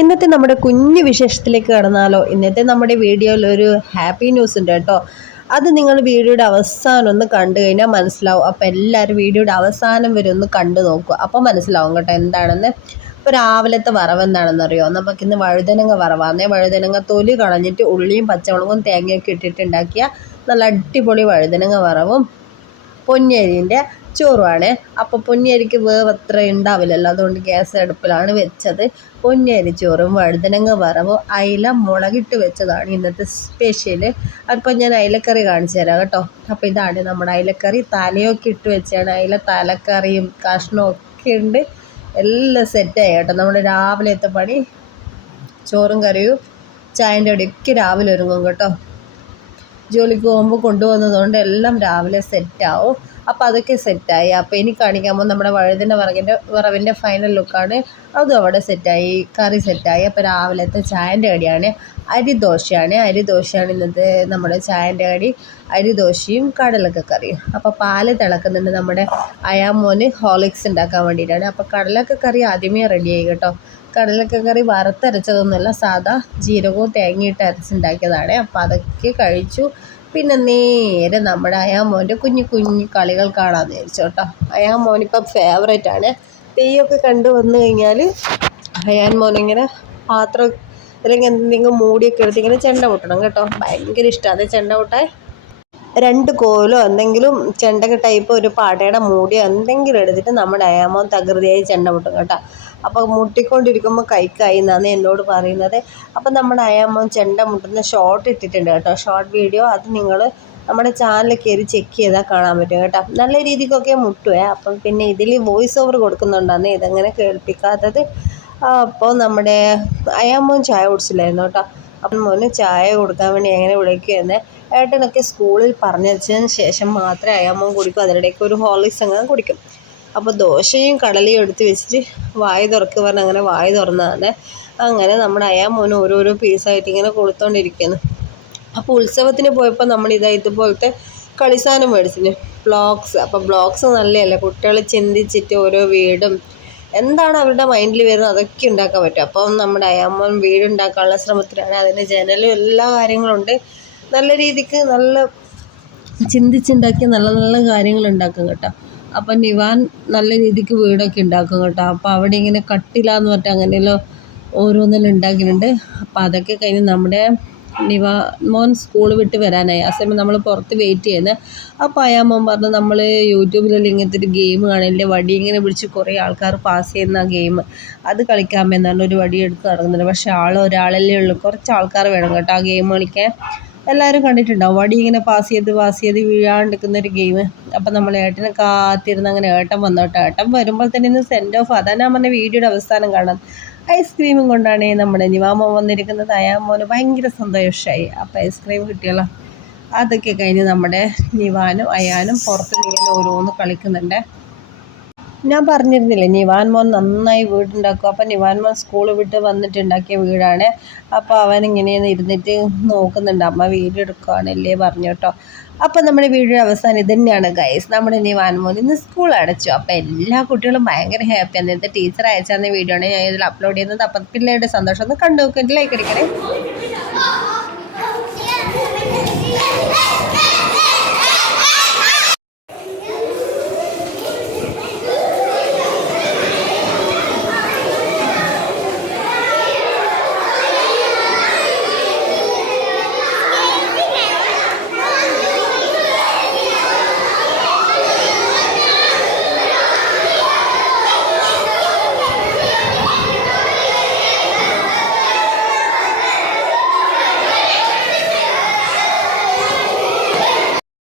ഇന്നത്തെ നമ്മുടെ കുഞ്ഞു വിശേഷത്തിലേക്ക് കടന്നാലോ? ഇന്നത്തെ നമ്മുടെ വീഡിയോയിൽ ഒരു ഹാപ്പി ന്യൂസ് ഉണ്ട് കേട്ടോ. അത് നിങ്ങൾ വീഡിയോയുടെ അവസാനം ഒന്ന് കണ്ടു കഴിഞ്ഞാൽ മനസ്സിലാവും. അപ്പോൾ എല്ലാവരും വീഡിയോയുടെ അവസാനം വരെ ഒന്ന് കണ്ടു നോക്കുക. അപ്പോൾ മനസ്സിലാവും കേട്ടോ എന്താണെന്ന്. ഇപ്പോൾ രാവിലത്തെ വറവ് എന്താണെന്നറിയോ നമുക്കിന്ന് വഴുതനങ്ങ വറവാന്നേ വഴുതനങ്ങ തൊലി കളഞ്ഞിട്ട് ഉള്ളിയും പച്ചമുളകും തേങ്ങയൊക്കെ ഇട്ടിട്ടുണ്ടാക്കിയ നല്ല അടിപൊളി വഴുതനങ്ങ വറവും പൊന്നിയരിന്റെ ചോറുമാണ് അപ്പോൾ പൊന്നിയരിക്ക് വേവ് അത്ര ഉണ്ടാവില്ലല്ലോ അതുകൊണ്ട് ഗ്യാസ് അടുപ്പിലാണ് വെച്ചത്. പൊന്നിയരി ചോറും വഴുതനങ്ങ വറവും അയില മുളകിട്ട് വെച്ചതാണ് ഇന്നത്തെ സ്പെഷ്യൽ അപ്പോൾ ഞാൻ അയിലക്കറി കാണിച്ചു തരാം കേട്ടോ. അപ്പോൾ ഇതാണ് നമ്മുടെ അയിലക്കറി. തലയൊക്കെ ഇട്ട് വെച്ചാണ് അയില തലക്കറിയും കഷ്ണവും ഒക്കെ ഉണ്ട് എല്ലാം സെറ്റായി കേട്ടോ. നമ്മുടെ രാവിലത്തെ പണി. ചോറും കറിയും ചായന്റെ ഇടയ്ക്ക് രാവിലെ ഒരുങ്ങും കേട്ടോ. ജോലിക്ക് പോകുമ്പോൾ കൊണ്ടുവന്നതുകൊണ്ട് എല്ലാം രാവിലെ സെറ്റാവും അപ്പോൾ അതൊക്കെ സെറ്റായി. അപ്പോൾ ഇനി കാണിക്കാമോ നമ്മുടെ വഴുതിന്റെ വറകിന്റെ വറവിന്റെ ഫൈനൽ ലുക്കാണ് അതും അവിടെ സെറ്റായി. കറി സെറ്റായി. അപ്പോൾ രാവിലത്തെ ചായന്റെ കടിയാണ് അരിദോശയാണ്. അരിദോശയാണ് ഇന്നത്തെ നമ്മുടെ ചായന്റെ കടി. അരിദോശയും കടലൊക്കെ കറിയും അപ്പോൾ പാൽ തിളക്കുന്നുണ്ട് നമ്മുടെ അയാമോന് ഹോളിക്സ് ഉണ്ടാക്കാൻ വേണ്ടിയിട്ടാണ്. അപ്പോൾ കടലൊക്കെ കറി ആദ്യമേ ആയി കേട്ടോ. കടലൊക്കെ കറി വറുത്തരച്ചതൊന്നുമല്ല സാധാ ജീരകവും തേങ്ങയിട്ട് അരച്ചുണ്ടാക്കിയതാണ്. അപ്പോൾ അതൊക്കെ കഴിച്ചു. പിന്നെ നേരെ നമ്മുടെ അയാമോന്റെ കുഞ്ഞു കുഞ്ഞു കളികൾ കാണാൻ വിചാരിച്ചു കേട്ടോ. അയാൻ മോനിപ്പം ഫേവറേറ്റ് ആണ്. തെയ്യമൊക്കെ കണ്ടു വന്നു കഴിഞ്ഞാൽ അയാൻ മോനിങ്ങനെ പാത്രം അല്ലെങ്കിൽ എന്തെങ്കിലും മൂടിയൊക്കെ എടുത്ത് ഇങ്ങനെ ചെണ്ട പൊട്ടണം കേട്ടോ. ഭയങ്കര ഇഷ്ടമാണ് ചെണ്ട പൊട്ടാൻ. രണ്ട് കോലോ എന്തെങ്കിലും ചെണ്ടക ടൈപ്പ് ഒരു പാടയുടെ മൂടിയോ എന്തെങ്കിലും എടുത്തിട്ട് നമ്മുടെ അയാമോ തകൃതിയായി ചെണ്ട മുട്ടും കേട്ടോ. അപ്പോൾ മുട്ടിക്കൊണ്ടിരിക്കുമ്പോൾ കൈക്കായി എന്നാണ് എന്നോട് പറയുന്നത്. അപ്പോൾ നമ്മുടെ അയാമോൻ ചെണ്ട മുട്ടുന്ന ഷോർട്ട് ഇട്ടിട്ടുണ്ട് കേട്ടോ. ഷോർട്ട് വീഡിയോ അത് നിങ്ങൾ നമ്മുടെ ചാനൽ കയറി ചെക്ക് ചെയ്താൽ കാണാൻ പറ്റും കേട്ടോ. നല്ല രീതിക്കൊക്കെ മുട്ടുവേ. അപ്പം പിന്നെ ഇതിൽ വോയിസ് ഓവർ കൊടുക്കുന്നുണ്ടെന്ന് ഇതങ്ങനെ കേൾപ്പിക്കാത്തത്. അപ്പോൾ നമ്മുടെ അയാമോൻ ചായ കുടിച്ചില്ലായിരുന്നു കേട്ടോ. അപ്പം മോന് ചായ കൊടുക്കാൻ വേണ്ടി അങ്ങനെ വിളിക്കുമെന്ന് ഏട്ടനൊക്കെ സ്കൂളിൽ പറഞ്ഞതിന് ശേഷം മാത്രമേ അയാമോൻ കുടിക്കും. അതിനിടയ്ക്ക് ഒരു ഹോർലിക്സ് അങ്ങനെ കുടിക്കും. അപ്പോൾ ദോശയും കടലയും എടുത്ത് വെച്ചിട്ട് വായ തുറക്ക് പറഞ്ഞ് അങ്ങനെ വായ തുറന്നതാണ് അങ്ങനെ നമ്മുടെ അയാമോന് ഓരോരോ പീസായിട്ട് ഇങ്ങനെ കൊടുത്തോണ്ടിരിക്കുന്നു. അപ്പോൾ ഉത്സവത്തിന് പോയപ്പോൾ നമ്മൾ ഇതാ ഇതുപോലത്തെ കളിസാധനം മേടിച്ചിന്. ബ്ലോക്സ്. അപ്പോൾ ബ്ലോക്സ് നല്ലതല്ലേ കുട്ടികൾ ചിന്തിച്ചിട്ട് ഓരോ വീടും എന്താണ് അവരുടെ മൈൻഡിൽ വരുന്നത്? അതൊക്കെ ഉണ്ടാക്കാൻ പറ്റും. അപ്പം നമ്മുടെ അയാമ്മൻ വീടുണ്ടാക്കാനുള്ള ശ്രമത്തിലാണ് അതിന് ജനലും എല്ലാ കാര്യങ്ങളും ഉണ്ട്. നല്ല രീതിക്ക് നല്ല ചിന്തിച്ചുണ്ടാക്കിയ നല്ല നല്ല കാര്യങ്ങൾ ഉണ്ടാക്കും കേട്ടോ. അപ്പം നിവാൻ നല്ല രീതിക്ക് വീടൊക്കെ ഉണ്ടാക്കും കേട്ടോ. അപ്പം അവിടെ ഇങ്ങനെ കട്ടിലാന്ന് പറഞ്ഞിട്ട് അങ്ങനെയല്ലോ ഓരോന്നെല്ലാം ഉണ്ടാക്കിയിട്ടുണ്ട് അപ്പം അതൊക്കെ കഴിഞ്ഞ് നമ്മുടെ നിവാ മോൻ സ്കൂൾ വിട്ട് വരാനായി. ആ സമയം നമ്മൾ പുറത്ത് വെയിറ്റ് ചെയ്യുന്നത് അപ്പോൾ അയാ മോൻ പറഞ്ഞു നമ്മൾ യൂട്യൂബിലെല്ലാം ഇങ്ങനത്തെ ഒരു ഗെയിം കാണില്ലേ വടി ഇങ്ങനെ പിടിച്ച് കുറേ ആൾക്കാർ പാസ് ചെയ്യുന്ന ആ ഗെയിം അത് കളിക്കാമെന്നാണ് ഒരു വടി എടുത്ത് നടക്കുന്നുണ്ട്. പക്ഷേ ആൾ ഒരാളല്ലേ ഉള്ളൂ. കുറച്ച് ആൾക്കാർ വേണം കേട്ടോ ആ ഗെയിം കളിക്കാൻ. എല്ലാവരും കണ്ടിട്ടുണ്ടാവും. വടി ഇങ്ങനെ പാസ് ചെയ്ത് പാസ് ചെയ്ത് വീഴാണ്ടിരിക്കുന്ന ഒരു ഗെയിം അപ്പം നമ്മൾ ഏട്ടനെ കാത്തിരുന്ന് അങ്ങനെ ഏട്ടൻ വന്നോട്ടെ ഏട്ടൻ വരുമ്പോൾ തന്നെ ഇന്ന് സെൻഡ് ഓഫ് അതാണ് ഞാൻ പറഞ്ഞ വീഡിയോയുടെ അവസാനം കാണാൻ. ഐസ്ക്രീമും കൊണ്ടാണ് നമ്മുടെ നിവാമോൻ വന്നിരിക്കുന്നത്. അയാമോന് ഭയങ്കര സന്തോഷമായി അപ്പം ഐസ്ക്രീം കിട്ടിയല്ലോ. അതൊക്കെ കഴിഞ്ഞ് നമ്മുടെ നിവാനും അയാനും പുറത്ത് ഇങ്ങനെ ഓരോന്ന് കളിക്കുന്നുണ്ട്. ഞാൻ പറഞ്ഞിരുന്നില്ലേ നിവാൻ മോൻ നന്നായി വീടുണ്ടാക്കും. അപ്പം നിവാൻ മോൻ സ്കൂൾ വിട്ട് വന്നിട്ടുണ്ടാക്കിയ വീടാണ്. അപ്പോൾ അവൻ ഇങ്ങനെ ഇരുന്നിട്ട് നോക്കുന്നുണ്ട്. അമ്മ വീട് എടുക്കുകയാണല്ലേ പറഞ്ഞു കേട്ടോ അപ്പം നമ്മുടെ വീടിന്റെ അവസാനം ഇത് തന്നെയാണ്. ഗൈസ് നമ്മുടെ നിവാൻ മോൻ ഇന്ന് സ്കൂൾ അടച്ചു. അപ്പോൾ എല്ലാ കുട്ടികളും ഭയങ്കര ഹാപ്പിയാണ് ഇന്നത്തെ ടീച്ചർ അയച്ചാൽ വീഡിയോ ആണ്. ഞാൻ ഇതിൽ അപ്ലോഡ് ചെയ്യുന്നത്. അപ്പം പിള്ളേരുടെ സന്തോഷം ഒന്ന് കണ്ടു നോക്കിയിട്ട് ലൈക്ക് അടിക്കണേ.